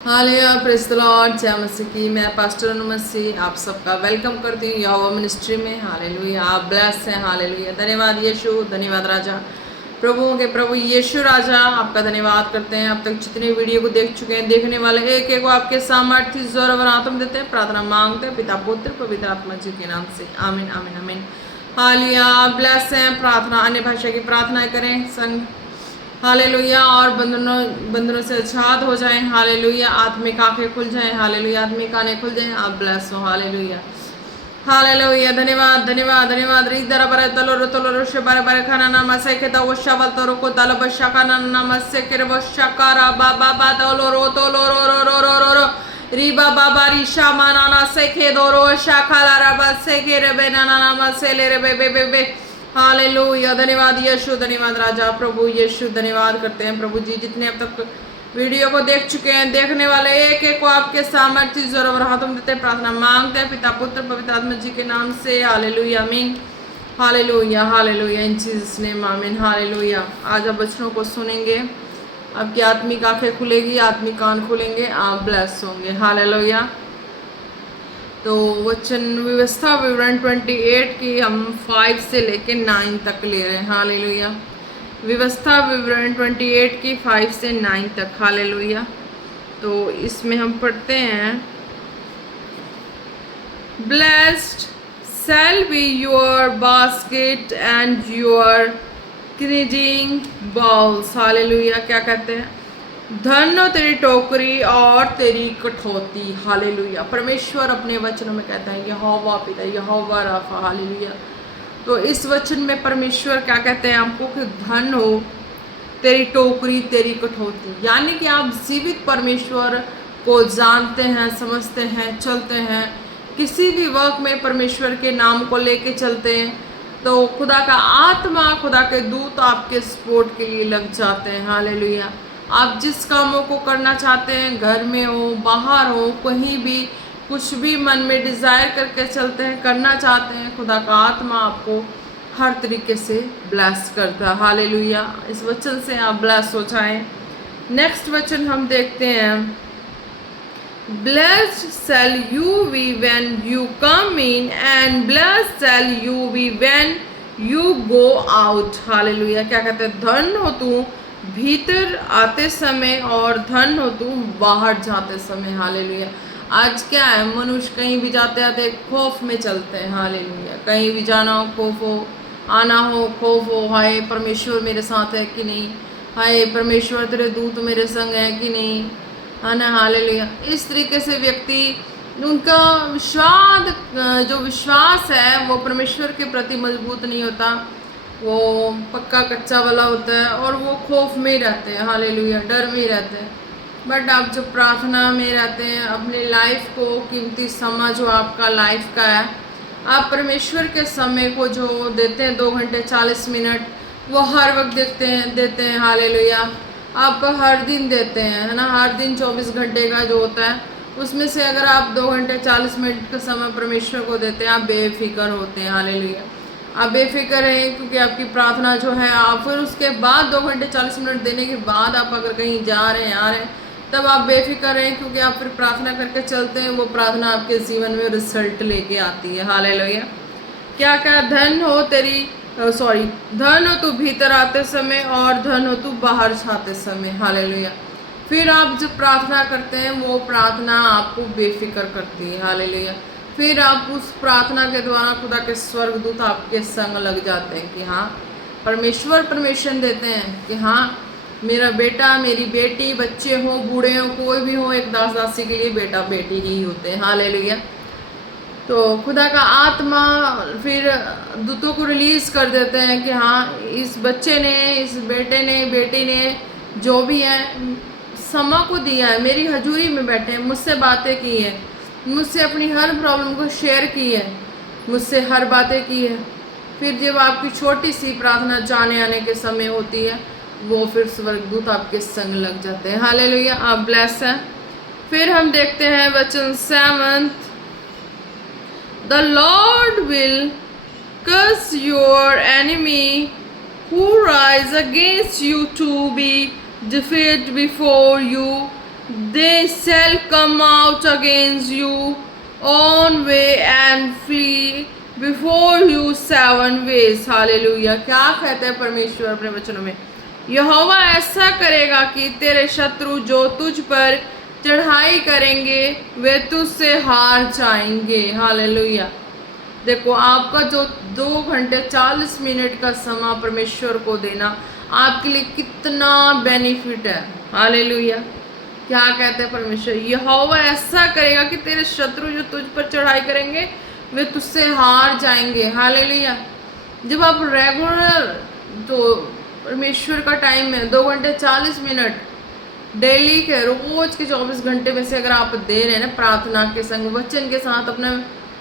Hallelujah, praise the Lord, जय मसीह की। मैं पास्टर अनु मसीह आप सबका वेलकम करती हूँ यहोवा मिनिस्ट्री में। हालेलुया, आप ब्लेस हैं। हालेलुया, धन्यवाद यीशु, धन्यवाद राजा, प्रभुओं के प्रभु यीशु राजा, आपका धन्यवाद करते हैं। अब तक जितने वीडियो को देख चुके हैं, देखने वाले एक एक को आपके सामर्थ्य जोर और आत्म देते हैं। प्रार्थना मांगते हैं पिता पुत्र पवित्र आत्मा जी के नाम से, आमीन आमीन आमीन। हालेलुया, ब्लेस हैं। प्रार्थना अन्य भाषा की प्रार्थनाएं करें संग। हालेलुया, और बंधनों से आजाद हो जाएं। हालेलुया, आत्मिक आंखें खुल जाएं। हालेलुया, आत्मिक कानें खुल जाएं। आप ब्लेस हो। हालेलुया, हालेलुया, धन्यवाद धन्यवाद धन्यवाद। रिदरा बारे तलोरो तलोरो शबारे बारे खाना नाम से केता वो शबल तोरो को ताला बशा खाना नाम से केरे वो शकारा बाबा बा तलोरो तलोरो रो रो रो रो रो रिबा बाबा रिशा माना से के दोरो शकाला रबा से केरे बेनाना नाम से ले रे बे बे बे बे। हालेलुया, धन्यवाद यीशु, धन्यवाद राजा, प्रभु यीशु, धन्यवाद करते हैं प्रभु जी। जितने अब तक वीडियो को देख चुके हैं, देखने वाले एक एक को आपके सामर्थ्य जोर और हाथों देते हैं। प्रार्थना मांगते हैं पिता पुत्र पवित्र आत्मा जी के नाम से। हालेलुया, आमीन। हालेलुया हालेलुया, इन जीसस नेम आमीन। हालेलुया, आज आप वचनों को सुनेंगे, आपकी आत्मिक आंखें खुलेगी, आत्मिक कान खुलेंगे, आप ब्लेस होंगे। हालेलुया। तो वचन व्यवस्था विवरण 28 की हम 5 से लेके 9 तक ले रहे हैं। हालेलुया, व्यवस्था विवरण 28 की 5 से 9 तक। हालेलुया, तो इसमें हम पढ़ते हैं, blessed shall be your basket and your kneading bowls। Hallelujah, क्या कहते हैं? धन हो तेरी टोकरी और तेरी कठौती। हालेलुया, परमेश्वर अपने वचनों में कहता है यहोवा पिता, यहोवा राफा। हालेलुया, तो इस वचन में परमेश्वर क्या कहते हैं आपको कि धन हो तेरी टोकरी तेरी कठौती, यानी कि आप जीवित परमेश्वर को जानते हैं, समझते हैं, चलते हैं, किसी भी वक्त में परमेश्वर के नाम को लेके चलते हैं, तो खुदा का आत्मा, खुदा के दूत आपके सपोर्ट के लिए लग जाते हैं। हालेलुया, आप जिस कामों को करना चाहते हैं, घर में हो, बाहर हो, कहीं भी कुछ भी मन में डिज़ायर करके चलते हैं, करना चाहते हैं, खुदा का आत्मा आपको हर तरीके से ब्लेस करता है। हालेलुया, इस वचन से आप ब्लेस हो जाएं। नेक्स्ट वचन हम देखते हैं, Blessed shall you be when you come in and blessed shall you be when you go out। Hallelujah, क्या कहते हैं? धन हो तू भीतर आते समय और धन हो तू बाहर जाते समय। हालेलुया, आज क्या है, मनुष्य कहीं भी जाते आते खौफ में चलते हैं। हालेलुया, कहीं भी जाना हो खौफ हो, आना हो खौफ हो, हाय परमेश्वर मेरे साथ है कि नहीं, हाय परमेश्वर तेरे दूत मेरे संग है कि नहीं, है ना। हालेलुया, इस तरीके से व्यक्ति, उनका जो विश्वास है वो परमेश्वर के प्रति मजबूत नहीं होता, वो पक्का कच्चा वाला होता है और वो खौफ में ही रहते हैं। हालेलुया, डर में ही रहते हैं। बट आप जब प्रार्थना में रहते हैं, अपने लाइफ को, कीमती समय जो आपका लाइफ का है, आप परमेश्वर के समय को जो देते हैं 2 घंटे 40 मिनट, वो हर वक्त देते हैं। हालेलुया, आप हर दिन देते हैं, है ना। हर दिन 24 घंटे का जो होता है, उसमें से अगर आप 2 घंटे 40 मिनट का समय परमेश्वर को देते हैं, आप बेफिक्र होते हैं। हालेलुया, आप बेफिक्र हैं क्योंकि आपकी प्रार्थना जो है, आप फिर उसके बाद 2 घंटे 40 मिनट देने के बाद आप अगर कहीं जा रहे हैं, आ रहे हैं, तब आप बेफिक्र हैं क्योंकि आप फिर प्रार्थना करके चलते हैं, वो प्रार्थना आपके जीवन में रिजल्ट लेके आती है। हालेलुया, क्या क्या? धन हो तेरी धन हो तू भीतर आते समय और धन हो तू बाहर जाते समय। हालेलुया, फिर आप जब प्रार्थना करते हैं, वो प्रार्थना आपको बेफिक्र करती है। हालेलुया, फिर आप उस प्रार्थना के द्वारा खुदा के स्वर्गदूत आपके संग लग जाते हैं कि हाँ, परमेश्वर परमिशन देते हैं कि हाँ, मेरा बेटा, मेरी बेटी, बच्चे हो, बूढ़े हो, कोई भी हो, एक दास दासी के लिए बेटा बेटी ही होते हैं। हालेलुया, तो खुदा का आत्मा फिर दूतों को रिलीज़ कर देते हैं कि हाँ, इस बच्चे ने, इस बेटे ने, बेटी ने, जो भी है, समा को दिया है, मेरी हजूरी में बैठे हैं, मुझसे बातें की है, मुझसे अपनी हर प्रॉब्लम को शेयर की है, मुझसे हर बातें की है। फिर जब आपकी छोटी सी प्रार्थना जाने आने के समय होती है, वो फिर स्वर्गदूत आपके संग लग जाते हैं। हालेलुया, आप ब्लेस हैं। फिर हम देखते हैं वचन 7, The Lord will curse your enemy who rise against you to be defeated before you they shall come out against you on way and flee before you 7 ways. Hallelujah. क्या कहते हैं परमेश्वर अपने वचनों में? यहोवा ऐसा करेगा कि तेरे शत्रु जो तुझ पर चढ़ाई करेंगे वे तुझसे हार जाएंगे। हालेलुया। देखो, आपका जो 2 घंटे 40 मिनट का समय परमेश्वर को देना आपके लिए कितना बेनिफिट है। हालेलुया। क्या कहते हैं परमेश्वर? यहोवा ऐसा करेगा कि तेरे शत्रु जो तुझ पर चढ़ाई करेंगे वे तुझसे हार जाएंगे। हालेलुया। जब आप रेगुलर, तो परमेश्वर का टाइम है 2 घंटे 40 मिनट डेली के, रोज के 24 घंटे में से अगर आप दे रहे हैं ना, प्रार्थना के संग वचन के साथ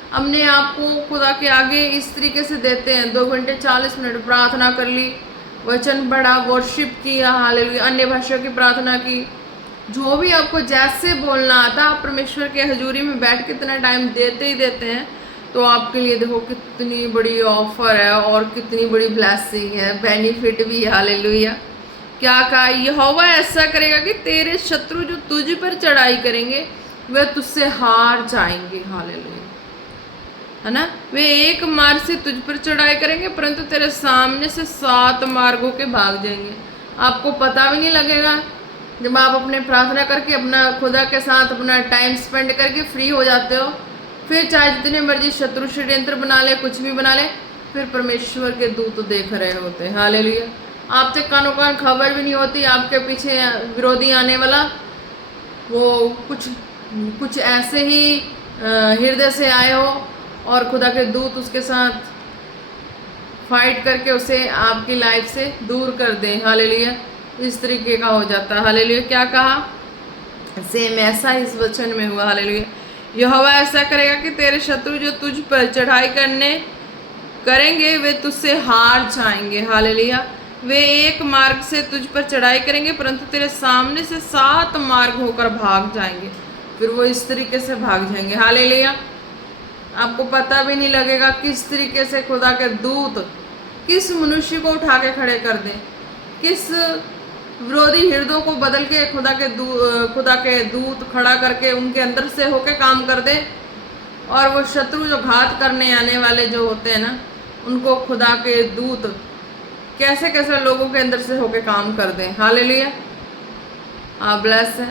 अपने आप को खुदा के आगे इस तरीके से देते हैं, 2 घंटे 40 मिनट प्रार्थना कर ली, वचन पढ़ा, वर्शिप किया, हालेलुया, अन्य भाषा की प्रार्थना की, जो भी आपको जैसे बोलना आता, आप परमेश्वर के हजूरी में बैठ के इतना टाइम देते ही देते हैं, तो आपके लिए देखो कितनी बड़ी ऑफर है और कितनी बड़ी ब्लेसिंग है, बेनिफिट भी। हालेलुया। क्या कहा? यहोवा ऐसा करेगा कि तेरे शत्रु जो तुझ पर चढ़ाई करेंगे वे तुझसे हार जाएंगे। हालेलुया, है ना? वे एक मार्ग से तुझ पर चढ़ाई करेंगे परंतु तेरे सामने से 7 मार्गों के भाग जाएंगे। आपको पता भी नहीं लगेगा जब आप अपने प्रार्थना करके अपना खुदा के साथ अपना टाइम स्पेंड करके फ्री हो जाते हो। फिर चाहे जितने मर्जी शत्रु षड्यंत्र बना ले, कुछ भी बना ले, फिर परमेश्वर के दूत देख रहे होते हैं। हालेलुया। आपसे कानों कान खबर भी नहीं होती, आपके पीछे विरोधी आने वाला वो कुछ ऐसे ही हृदय से आए हो और खुदा के दूत उसके साथ फाइट करके उसे आपकी लाइफ से दूर कर दें। हालेलुया। इस तरीके का हो जाता है। हालेलुया। क्या कहा? सेम ऐसा इस वचन में हुआ। हालेलुया। यहोवा ऐसा करेगा कि तेरे शत्रु जो तुझ पर चढ़ाई करेंगे वे तुझसे हार जाएंगे। हालेलुया। वे एक मार्ग से तुझ पर चढ़ाई करेंगे परंतु तेरे सामने से 7 मार्ग होकर भाग जाएंगे। फिर वो इस तरीके से भाग जाएंगे। हालेलुया। आपको पता भी नहीं लगेगा किस तरीके से खुदा के दूत किस मनुष्य को उठा के खड़े कर दें, किस विरोधी हृदयों को बदल के खुदा के दूत खड़ा करके उनके अंदर से होके काम कर दे, और वो शत्रु जो घात करने आने वाले जो होते हैं ना, उनको खुदा के दूत कैसे कैसे लोगों के अंदर से होके काम कर दें। हालेलुया। आप ब्लेस है।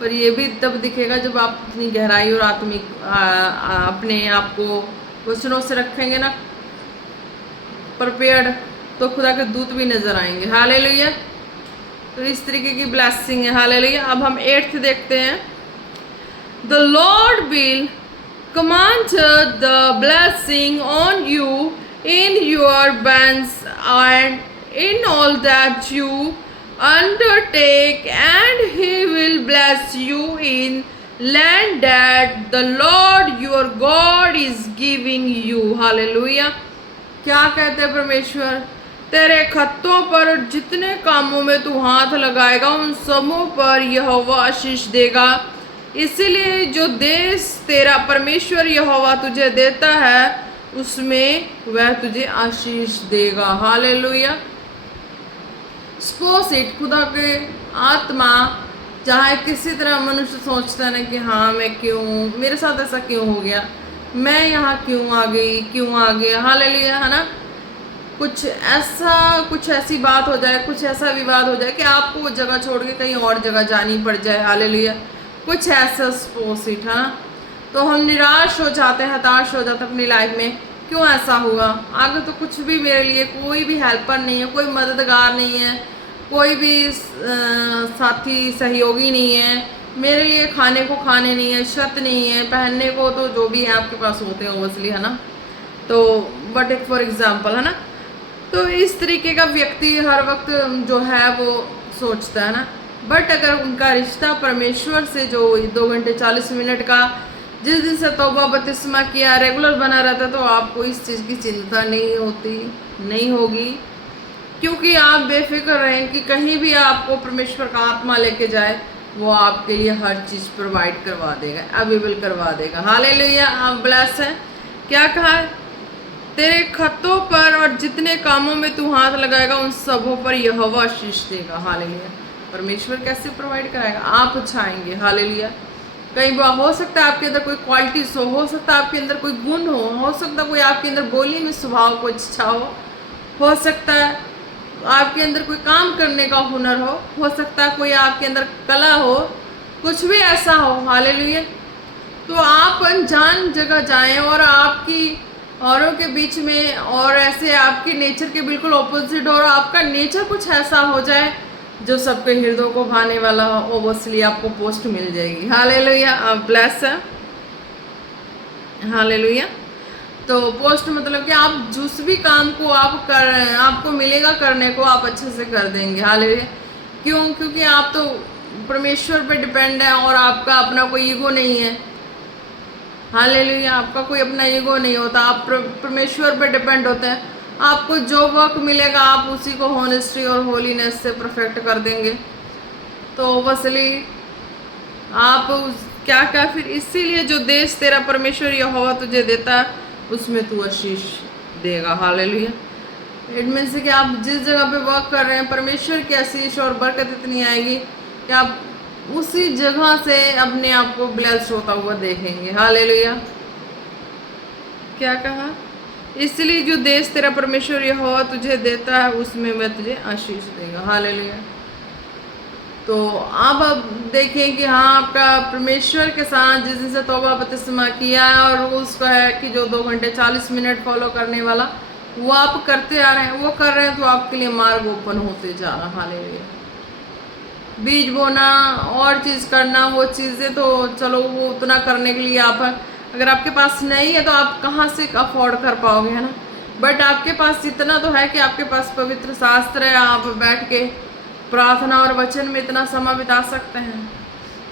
पर ये भी तब दिखेगा जब आप अपनी गहराई और आत्मिक अपने आप को वचनों से रखेंगे ना प्रिपेयर्ड, तो खुदा के दूत भी नजर आएंगे। हालेलुया। तो इस तरीके की ब्लेसिंग है। हालेलुया। अब हम 8th देखते हैं। The Lord will command the blessing on you in your bands and in all that you undertake, and he will bless you in land that the Lord your God is giving you. Hallelujah. क्या कहते हैं परमेश्वर? तेरे खत्तों पर जितने कामों में तू हाथ लगाएगा उन सबों पर यहोवा आशीष देगा। इसीलिए जो देश तेरा परमेश्वर यहोवा तुझे देता है उसमें वह तुझे आशीष देगा। हालेलुया। सपोज इट, खुदा के आत्मा चाहे किसी तरह मनुष्य सोचता है ना कि हाँ मैं क्यों, मेरे साथ ऐसा क्यों हो गया, मैं यहाँ क्यों आ गया। हालेलुया, है ना? कुछ ऐसी बात हो जाए, कुछ ऐसा विवाद हो जाए कि आपको वो जगह छोड़ के कहीं और जगह जानी पड़ जाए। हालेलुया। कुछ ऐसा सपोज इट, है ना? तो हम निराश हो जाते हैं, हताश हो जाते हैं अपनी लाइफ में, क्यों ऐसा हुआ, आगे तो कुछ भी मेरे लिए कोई भी हेल्पर नहीं है, कोई मददगार नहीं है, कोई भी साथी सहयोगी नहीं है, मेरे लिए खाने को खाने नहीं है, छत नहीं है, पहनने को तो जो भी है आपके पास होते हैं ओबसली, है ना? तो बट एक फॉर एग्जाम्पल, है ना? तो इस तरीके का व्यक्ति हर वक्त जो है वो सोचता है ना। बट अगर उनका रिश्ता परमेश्वर से जो 2 घंटे 40 मिनट का जिस दिन से तौबा बपतिस्मा किया रेगुलर बना रहता है, तो आपको इस चीज़ की चिंता नहीं होगी, क्योंकि आप बेफिक्र रहें कि कहीं भी आपको परमेश्वर का आत्मा लेके जाए, वो आपके लिए हर चीज़ प्रोवाइड करवा देगा, अवेलेबल करवा देगा। हालेलुया। आप ब्लेस है। क्या कहा है? तेरे खतों पर और जितने कामों में तू हाथ लगाएगा उन सबों पर यहोवा आशीष देगा। हालेलुया। परमेश्वर कैसे प्रोवाइड कराएगा? आप चाहेंगे। हालेलुया। कई बार हो सकता है आपके अंदर कोई क्वालिटीज हो सकता है आपके अंदर कोई गुण हो सकता है कोई आपके अंदर बोली में स्वभाव को अच्छा हो सकता है आपके अंदर कोई काम करने का हुनर हो सकता है कोई आपके अंदर कला हो, कुछ भी ऐसा हो। हालेलुया। तो आप अनजान जगह जाएं और आपकी औरों के बीच में और ऐसे आपके नेचर के बिल्कुल ऑपोजिट और आपका नेचर कुछ ऐसा हो जाए जो सबके हृदय को भाने वाला हो, ओबसली आपको पोस्ट मिल जाएगी। हालेलुया। आप ब्लेस है। हालेलुया। तो पोस्ट मतलब कि आप जिस भी काम को आप कर रहे हैं आपको मिलेगा करने को, आप अच्छे से कर देंगे। हालेलुया। क्यों? क्योंकि आप तो परमेश्वर पे डिपेंड है और आपका अपना कोई ईगो नहीं है। हालेलुया। आपका कोई अपना ईगो नहीं होता, आप परमेश्वर पे डिपेंड होते हैं। आपको जो वर्क मिलेगा आप उसी को हॉनेस्टी और होलीनेस से परफेक्ट कर देंगे। तो वसली आप क्या क्या फिर इसीलिए जो देश तेरा परमेश्वर यहोवा तुझे देता है उसमें तू आशीष देगा। हालेलुया। इट मीन्स कि आप जिस जगह पे वर्क कर रहे हैं परमेश्वर की आशीष और बरकत इतनी आएगी कि आप उसी जगह से अपने आप को ब्लेस्ड होता हुआ देखेंगे। हालेलुया। क्या कहा? इसलिए जो देश तेरा परमेश्वर यहोवा तुझे देता है उसमें वह तुझे आशीष देगा। हालेलुया। तो अब देखें कि हाँ आपका परमेश्वर के साथ जिस दिन से तौबा बपतिस्मा किया है और उसका है कि जो 2 घंटे 40 मिनट फॉलो करने वाला वो आप करते आ रहे हैं, वो कर रहे हैं, तो आपके लिए मार्ग ओपन होते जा रहा। हालेलुया। बीज बोना और चीज़ करना वो चीज़ें तो चलो वो उतना करने के लिए आप अगर आपके पास नहीं है तो आप कहाँ से अफोर्ड कर पाओगे, है ना। बट आपके पास इतना तो है कि आपके पास पवित्र शास्त्र है, आप बैठ के प्रार्थना और वचन में इतना समय बिता सकते हैं,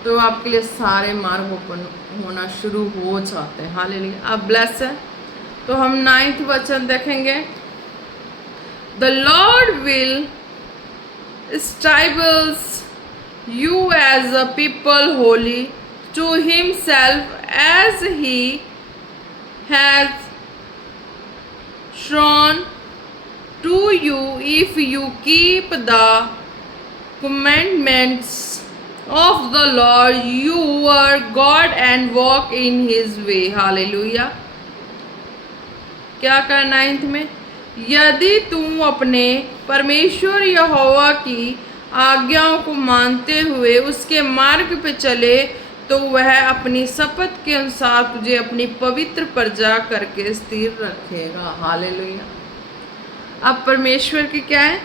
तो आपके लिए सारे मार्ग ओपन होना शुरू हो जाते हैं। हालेलुया। आप ब्लेस है। तो हम 9th वचन देखेंगे। The Lord will establish you as a people holy to himself as he has shown to you if you keep the commandments of the Lord your God and walk in his way। Hallelujah. क्या करना है 9th में? यदि तुम अपने परमेश्वर यहोवा की आज्ञाओं को मानते हुए उसके मार्ग पे चले तो वह अपनी शपथ के अनुसार तुझे अपनी पवित्र प्रजा करके स्थिर रखेगा। हालेलुया। अब परमेश्वर की क्या है?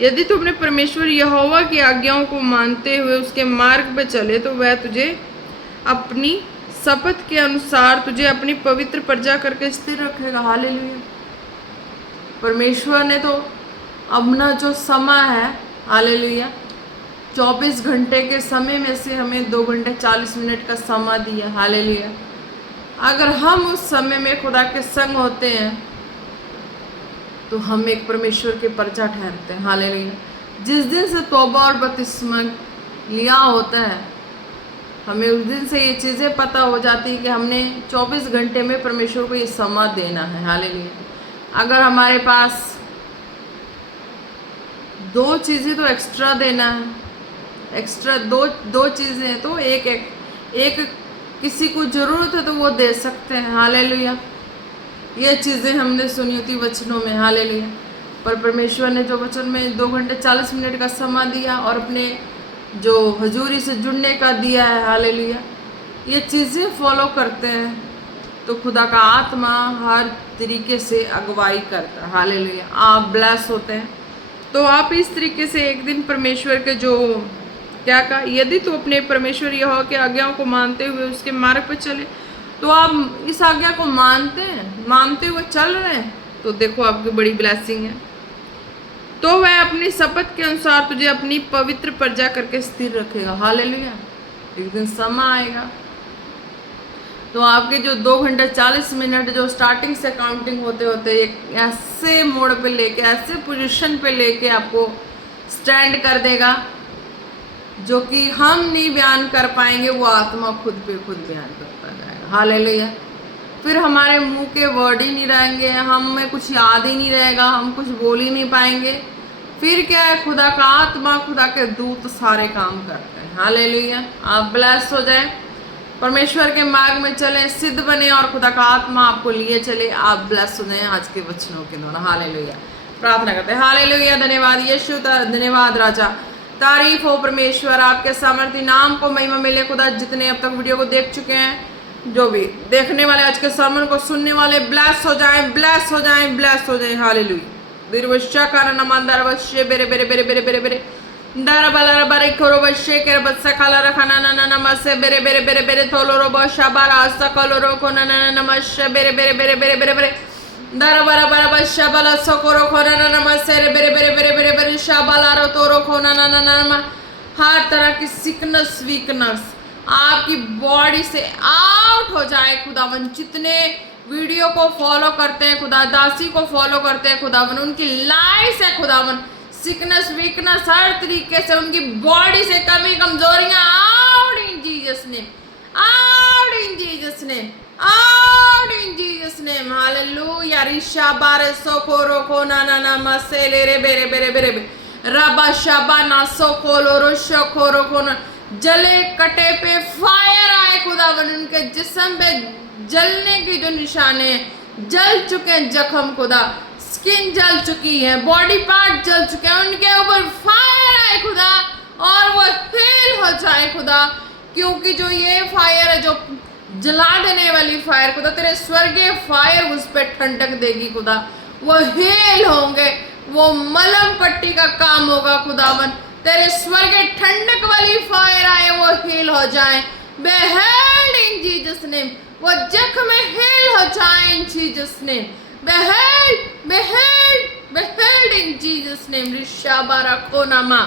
यदि तुम अपने परमेश्वर यहोवा की आज्ञाओं को मानते हुए उसके मार्ग पे चले तो वह तुझे अपनी शपथ के अनुसार तुझे अपनी पवित्र प्रजा करके स्थिर रखेगा। हालेलुया। परमेश्वर ने तो अपना जो समय है, हालेलुया, 24 घंटे के समय में से हमें 2 घंटे 40 मिनट का समय दिया। हालेलुया। अगर हम उस समय में खुदा के संग होते हैं तो हम एक परमेश्वर के प्रजा ठहरते हैं। हालेलुया। जिस दिन से तौबा और बपतिस्मा लिया होता है हमें उस दिन से ये चीज़ें पता हो जाती है कि हमने 24 घंटे में परमेश्वर को ये समय देना है। हालेलुया। अगर हमारे पास 2 चीज़ें तो एक्स्ट्रा देना है, एक्स्ट्रा दो चीज़ें हैं तो एक किसी को ज़रूरत है तो वो दे सकते हैं। हालेलुया। ये चीज़ें हमने सुनी थी वचनों में। हालेलुया। पर परमेश्वर ने जो वचन में 2 घंटे 40 मिनट का समय दिया और अपने जो हजूरी से जुड़ने का दिया है, हालेलुया, ये चीज़ें फॉलो करते हैं तो खुदा का आत्मा हर तरीके से अगुवाई करता है। हालेलुया। आप ब्लेस होते हैं। तो आप इस तरीके से एक दिन परमेश्वर के जो क्या कहा, यदि तो अपने परमेश्वर यहोवा के आज्ञाओं को मानते हुए उसके मार्ग पर चले तो आप इस आज्ञा को मानते हुए चल रहे हैं तो देखो आपकी बड़ी ब्लेसिंग है। तो वह अपनी शपथ के अनुसार तुझे अपनी पवित्र प्रजा करके स्थिर रखेगा। हालेलुया। एक दिन समय आएगा तो आपके जो 2 घंटे 40 मिनट जो स्टार्टिंग से काउंटिंग होते होते एक ऐसे मोड़ पे लेके ऐसे पोजीशन पे लेके आपको स्टैंड कर देगा जो कि हम नहीं बयान कर पाएंगे, वो आत्मा खुद पे खुद बयान करता जाएगा। हालेलुया। फिर हमारे मुंह के वर्ड ही नहीं रहेंगे, हमें कुछ याद ही नहीं रहेगा, हम कुछ बोल ही नहीं पाएंगे, फिर क्या है, खुदा का आत्मा, खुदा के दूत सारे काम करते हैं। हालेलुया। आप ब्लेस हो जाए, परमेश्वर के मार्ग में चले, सिद्ध बने और खुदा का आत्मा आपको लिए चले। आप ब्लेस हो जाए आज के वचनों के द्वारा। हालेलुया। प्रार्थना करते हैं। हालेलुया। धन्यवाद यीशु, धन्यवाद राजा, तारीफ हो परमेश्वर, आपके सामर्थ्य नाम को महिमा मिले खुदा। जितने अब तक वीडियो को देख चुके हैं, जो भी देखने वाले, आज के सर्मन को सुनने वाले, ब्लेस हो जाएं, ब्लेस हो जाएं, ब्लेस हो जाएं। हालेलुया। दिरवश्या कारण नमंदर वश्य बेरे बेरे बेरे बेरे बेरे बेरे दारा बाला बारे करो वश्य के बत्सा काला रखना ना ना नमस्ते बेरे बेरे बेरे बेरे थोलो रो बशाबारा आस्ता कलो रो को ना ना नमस्ते बेरे बेरे बेरे बेरे बेरे बेरे दारा बारा बारा बशाबाला सोकोरो को ना ना नमस्ते बेरे बेरे बेरे बेरे बेरे शाबाला रो तोरो को ना ना ना ना। हर तरह की सिकनेस, वीकनेस आपकी बॉडी से आउट हो जाए खुदावन। जितने वीडियो को फॉलो करते हैं खुदा, दासी को फॉलो करते हैं खुदावन, उनकी लाइफ से खुदावन सिकनेस, वीकनेस, हर तरीके से उनकी बॉडी से कमी, कमजोरियां out in Jesus name, out in Jesus name, out in Jesus name. Hallelujah. Risha बारे सोकोरो को ना ना ना मसेले रे बेरे बेरे बेरे रबा शाबा ना सोकोलो रो शोकोरो को ना। जले कटे पे फायर आए खुदावन, उनके जिस्म पे जलने की जो निशाने हैं, जल चुके हैं जख्म खुदा, स्किन जल चुकी है, बॉडी पार्ट जल चुके हैं, उनके ऊपर फायर आए खुदा और वो हील हो जाए खुदा। क्योंकि जो ये फायर है, जो जला देने वाली फायर खुदा, तेरे स्वर्गीय फायर उस पर ठंडक देगी खुदा। वो हील होंगे, वो मलहम पट्टी का काम होगा खुदावन। तेरे स्वर्गीय ठंडक वाली फायर आए, वो हील हो जाए। बेहेल्ड इन जीसस नेम, वो जख्म हील हो जाए in Jesus name. Be healed, be healed, be healed in Jesus name. रिशाबारा कोनामा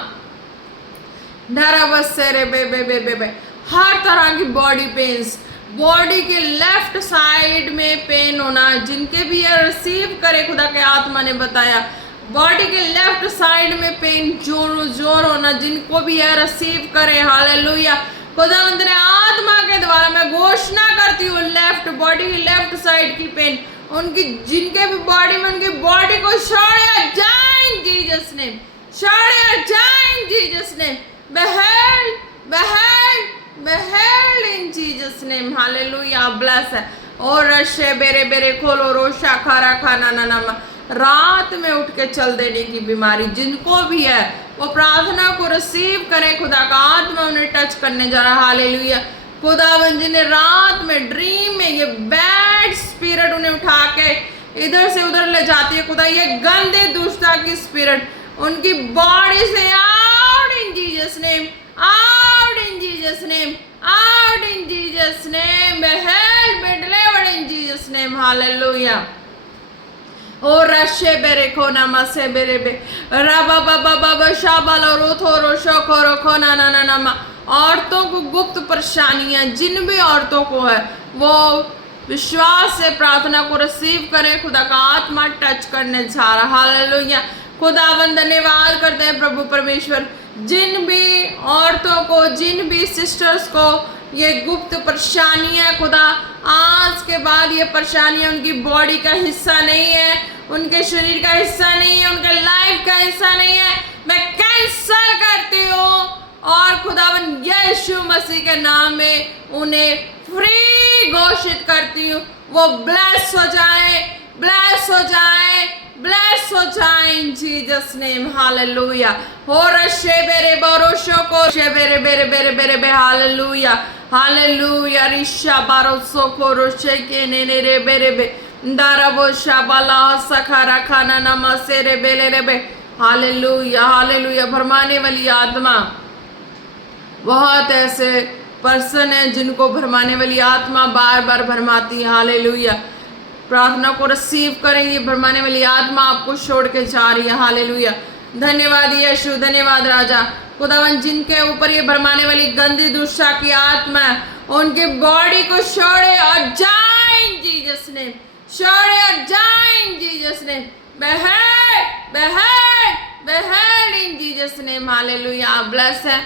धरावसेरे बे बे बे बे बे। हर तरह की बॉडी पेन्स, बॉडी के लेफ्ट साइड में पेन होना, जिनके भी ये रिसीव करे खुदा के आत्मा ने बताया, बॉडी के लेफ्ट साइड में पेन जोर जोर होना, जिनको भी है रिसीव करे। हालेलुया। खुदावंद ने आत्मा के द्वारा मैं घोषणा करती हूँ, लेफ्ट बॉडी की लेफ्ट साइड की पेन, उनकी जिनके भी बॉडी में, उनकी बॉडी को छोड़िया जाए जीसस नेम, छोड़िया जाए Jesus name. Be healed, be healed, be healed in Jesus name. Hallelujah. Bless है। और रशे बेरे बेरे खोलो रोशा खारा खाना ना ना। रात में उठ के चल देने की बीमारी जिनको भी है, वो प्रार्थना को रिसीव करें। खुदा का आत्मा उन्हें टच करने जा रहा है। हालेलुया। खुदावन जिन्हें रात में ड्रीम में ये बैड स्पिरिट उन्हें उठा के इधर से उधर ले जाती है खुदा, ये गंदे दुष्टता की स्पिरिट उनकी बॉडी से out in Jesus name, out in Jesus name, out in Jesus name. Be healed, be delivered in Jesus name. Hallelujah. ओ रशे बेरे को नामा से बेरे बे रबा बाबा बाबा शाबालो रोथो रोशो को रोको ना ना ना ना। औरतों को गुप्त परेशानियां, जिन भी औरतों को है, वो विश्वास से प्रार्थना को रिसीव करें। खुदा का आत्मा टच करने जा रहा। हालेलुया। खुदावंद धन्यवाद करते हैं प्रभु परमेश्वर, जिन भी औरतों को, जिन भी सिस्टर्स को ये गुप्त परेशानियां खुदा, आज के बाद ये परेशानियां उनकी बॉडी का हिस्सा नहीं है, उनके शरीर का हिस्सा नहीं है, उनके लाइफ का हिस्सा नहीं है, मैं कैंसल करती हूँ और खुदावन यीशु मसीह के नाम में उन्हें फ्री घोषित करती हूँ। वो ब्लेस हो जाए, ब्लेस हो जाए, ब्लेस हो जाए इन जीसस नेम। हालेलुया। हो रशे बेरे बरोशो को शे बेरे बेरे बेरे बेरे बे। हालेलुया। हालेलुया। रिशा बारो सोको रोशे के ने रे बेरे बे दाराबो शाबाला सखारा खाना नमसे रे बेले रे बे। हालेलुया। हालेलुया। भरमाने वाली आत्मा, बहुत ऐसे पर्सन है जिनको भरमाने वाली आत्मा बार बार भरमाती है। हालेलुया। प्रार्थना को रिसीव करेंगे, भरमाने वाली आत्मा आपको छोड़ के जा रही है। हालेलुया। धन्यवाद यीशु, धन्यवाद राजा। खुदावन जिनके ऊपर ये भरमाने वाली गंदी दुष्टा की आत्मा है, उनकी बॉडी को छोड़े और जाए इन जीसस नेम, छोड़े और जाए in Jesus name. Be healed, be healed, be healed in Jesus name. Hallelujah. Bless है।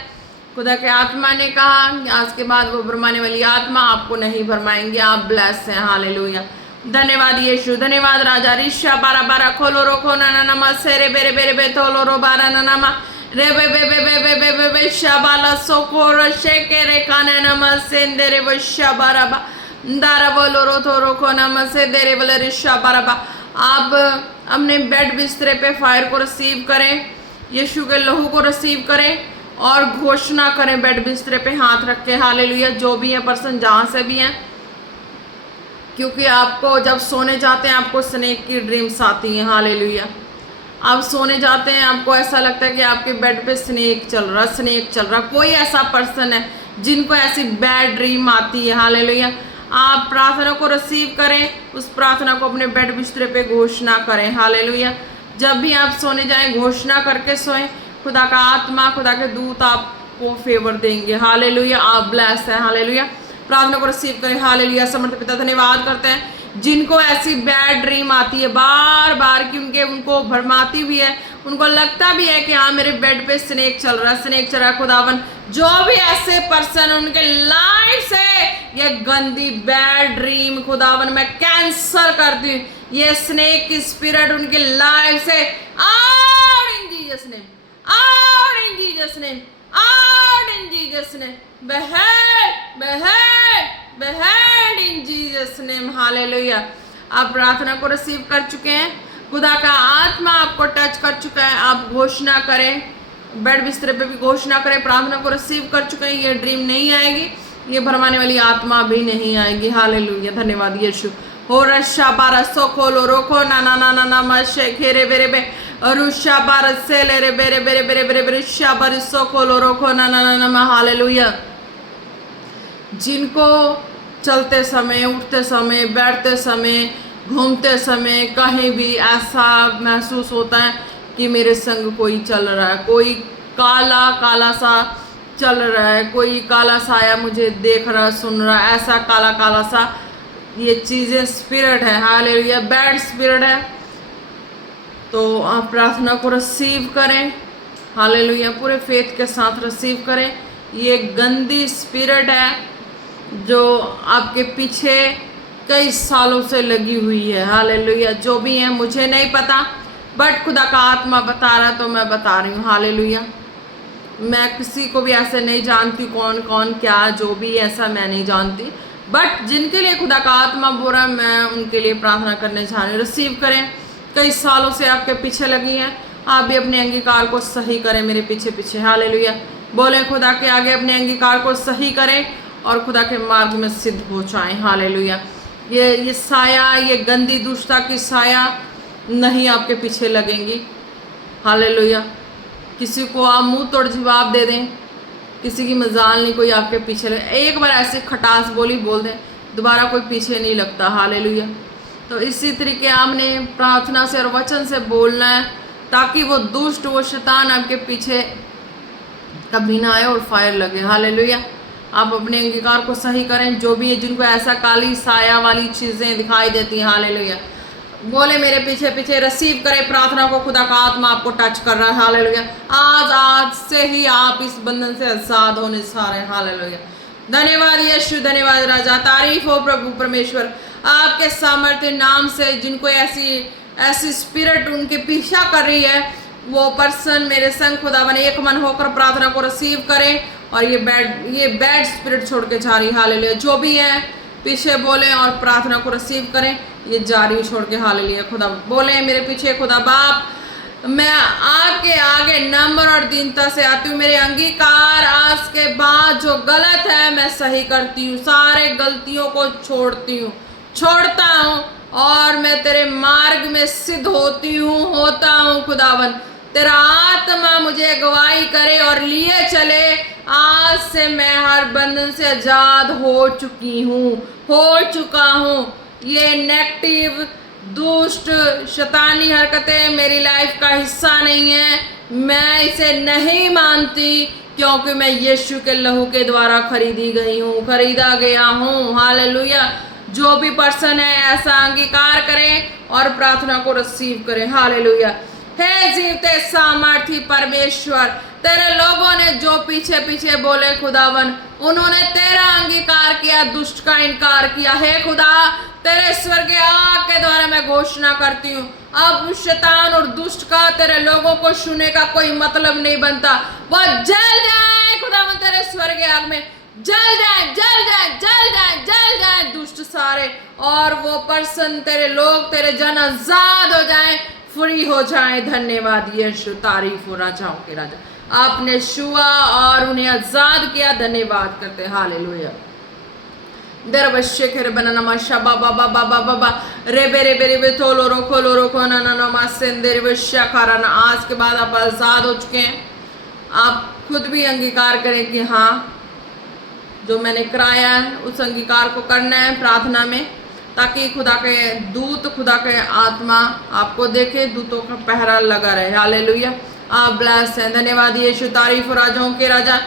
खुदा के आत्मा ने कहा कि आज के बाद वो भरमाने वाली आत्मा आपको नहीं भरमाएंगे। आप ब्लेस हैं। हालेलुया। धन्यवाद यीशु, धन्यवाद राजा। रिशा बारा बारा खोलो रोको ना ना नमा सेरे बेरे बेरे बे तोलो रो बारा ना नमा रे बे बे बे बे बे बे बे बे शाबाला सोको रो शेके रे काने नमा सेंदे रे वो शाबारा बा दारा बोलो रो तो रोको नमा से दे रे बोले रिशा बारा बा। आप अपने बेड बिस्तरे पे फायर को रिसीव करें, यीशु के लहू को रिसीव करें और घोषणा करें बेड बिस्तरे पे हाथ रख के। हालेलुया। जो भी है पर्सन जहाँ से भी हैं, क्योंकि आपको जब सोने जाते हैं आपको स्नेक की ड्रीम्स आती हैं। हालेलुया। आप सोने जाते हैं आपको ऐसा लगता है कि आपके बेड पे स्नेक चल रहा। कोई ऐसा पर्सन है जिनको ऐसी बैड ड्रीम आती है। हालेलुया। आप प्रार्थना को रिसीव करें, उस प्रार्थना को अपने बेड बिस्तर पे घोषणा करें। हालेलुया। जब भी आप सोने जाएं घोषणा करके सोएं, खुदा का आत्मा, खुदा के दूत आपको फेवर देंगे। हालेलुया। आप ब्लेस्ड हैं। हालेलुया। प्रार्थना को रिसीव करें। हालेलुया। समर्थ पिता धन्यवाद करते हैं जिनको ऐसी बैड ड्रीम आती है बार बार कि उनको भरमाती भी है, उनको लगता भी है कि हाँ मेरे बेड पे स्नेक चल रहा है। खुदावन जो भी ऐसे पर्सन उनके लाइफ से ये गंदी बैड ड्रीम खुदावन मैं कैंसल करती हूँ। ये स्नेक की स्पिरिट उनकी लाइफ से out in Jesus name, out in Jesus name, out in Jesus name, behead in Jesus name। Hallelujah. आप प्रार्थना को रिसीव कर चुके हैं, खुदा का आत्मा आपको टच कर चुका है। आप घोषणा करें, बेड बिस्तर पे भी घोषणा करें, प्रार्थना को रिसीव कर चुके हैं। ये ड्रीम नहीं आएगी, ये भरमाने वाली आत्मा भी नहीं आएगी। हालेलुया। धन्यवाद यीशु। हो रशा बारह सो खोलो रोको ना ना ना ना ना मशे खेरे बेरे बे रुशा बारह से ले रे बेरे बेरे बेरे बेरे बेरे शा बारह सो खोलो रोको ना ना ना ना। हालेलुया। जिनको चलते समय, उठते समय, बैठते समय, घूमते समय कहीं भी ऐसा महसूस होता है कि मेरे संग कोई चल रहा है, कोई काला काला सा चल रहा है, कोई काला साया मुझे देख रहा, सुन रहा है, ऐसा काला काला सा ये चीज़ें स्पिरिट है। हालेलुया। बैड स्पिरिट है। तो आप प्रार्थना को रिसीव करें। हालेलुया। पूरे फेथ के साथ रिसीव करें। ये गंदी स्पिरिट है जो आपके पीछे कई सालों से लगी हुई है। हालेलुया। जो भी है मुझे नहीं पता, बट खुदा का आत्मा बता रहा तो मैं बता रही हूँ। हालेलुया। मैं किसी को भी ऐसे नहीं जानती, कौन कौन क्या जो भी ऐसा मैं नहीं जानती, बट जिनके लिए खुदा का आत्मा बोल रहा है मैं उनके लिए प्रार्थना करने जा रही हूँ। रिसीव करें। कई सालों से आपके पीछे लगी हैं, आप भी अपने अंगीकार को सही करें मेरे पीछे पीछे। हालेलुया। बोले खुदा के आगे अपने अंगीकार को सही करें और खुदा के मार्ग में सिद्ध हो जाएं। हालेलुया। ये साया, ये गंदी दुष्टता की साया नहीं आपके पीछे लगेंगी। हालेलुया। किसी को आप मुंह तोड़ जवाब दे दें, किसी की मजाल नहीं कोई आपके पीछे लगे। एक बार ऐसे खटास बोली बोल दें, दोबारा कोई पीछे नहीं लगता। हालेलुया। तो इसी तरीके आपने प्रार्थना से और वचन से बोलना है ताकि वो दुष्ट, वो शैतान आपके पीछे कभी ना आए और फायर लगे। हालेलुया। आप अपने अंगीकार को सही करें। जो भी है जिनको ऐसा काली साया वाली चीज़ें दिखाई देती हैं, हालेलुया, बोले मेरे पीछे पीछे रिसीव करें प्रार्थना को। खुदा का आत्मा आपको टच कर रहा है। हालेलुया। आज से ही आप इस बंधन से आजाद होने सारे। हालेलुया। धन्यवाद यीशु, धन्यवाद राजा। तारीफ हो प्रभु परमेश्वर आपके सामर्थ्य नाम से। जिनको ऐसी स्पिरिट उनके पीछा कर रही है, वो पर्सन मेरे संग खुदावन एक मन होकर प्रार्थना को रिसीव करें और ये बैड स्पिरिट छोड़ के जा रही। हालेलुया। जो भी है पीछे बोले और प्रार्थना को रिसीव करें, ये जारी छोड़ के। हालेलुया। खुदा बोले मेरे पीछे, खुदा बाप मैं आपके आगे नंबर और दीनता से आती हूँ। मेरे अंगीकार आज के बाद जो गलत है मैं सही करती हूँ, सारे गलतियों को छोड़ता हूँ और मैं तेरे मार्ग में सिद्ध होता हूँ। खुदावन तेरा आत्मा मुझे अगुवाई करे और लिए चले। आज से मैं हर बंधन से आजाद हो चुका हूँ। ये नेगेटिव, दुष्ट, शैतानी हरकतें मेरी लाइफ का हिस्सा नहीं है। मैं इसे नहीं मानती क्योंकि मैं यीशु के लहू के द्वारा खरीदा गया हूँ। हालेलुया। जो भी पर्सन है ऐसा अंगीकार करें और प्रार्थना को रिसीव करें। हालेलुया। हे जीवते सामर्थी परमेश्वर, तेरे लोगों ने जो पीछे पीछे बोले खुदावन, उन्होंने तेरा अंगीकार किया। किया, दुष्ट का इनकार किया। हे खुदा, तेरे स्वर्गीय आग के द्वारा मैं घोषणा करती हूँ, अब शैतान और दुष्ट का तेरे लोगों को सुनने का कोई मतलब नहीं बनता। वो जल जाए खुदावन तेरे स्वर्गीय आग में, जल जाए जल जाए जल जाए जल जाए दुष्ट सारे, और वो पर्सन तेरे लोग तेरे जन आजाद हो जाए, फ्री हो जाए। धन्यवाद यीशु, तारीफ हो राजाओं के राजा, आपने छुआ और उन्हें आजाद किया। धन्यवाद करते, हालेलुया। दरबश्य खेर बनाना शबा बाबा बाबा बाबा रेबे रेबे रेबे थोलो रोको ना ना ना मासेंदे रेबश्या खाराना। आज के बाद आप आजाद हो चुके हैं। आप खुद भी अंगीकार करें कि हाँ, जो मैंने कराया है उस अंगीकार को करना है प्रार्थना में, ताकि खुदा के दूत, खुदा के आत्मा आपको देखे, दूतों का पहरा लगा रहे। हालेलुया, आप ब्लेस्ड हैं। धन्यवाद यीशु, तारीफ हो राजाओं के राजा।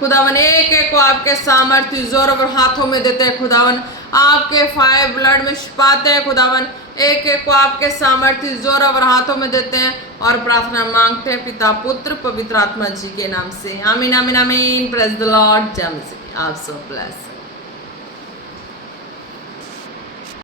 खुदावन एक एक को आपके सामर्थ्य जोर और हाथों में देते हैं। खुदावन आपके फायर ब्लड में छिपाते हैं। खुदावन एक एक को आपके सामर्थ्य जोर और हाथों में देते हैं और प्रार्थना मांगते हैं पिता, पुत्र, पवित्र आत्मा जी के नाम से। आमीन आमीन आमीन। Praise the Lord. जय मसीह। आप सब ब्लेस्ड।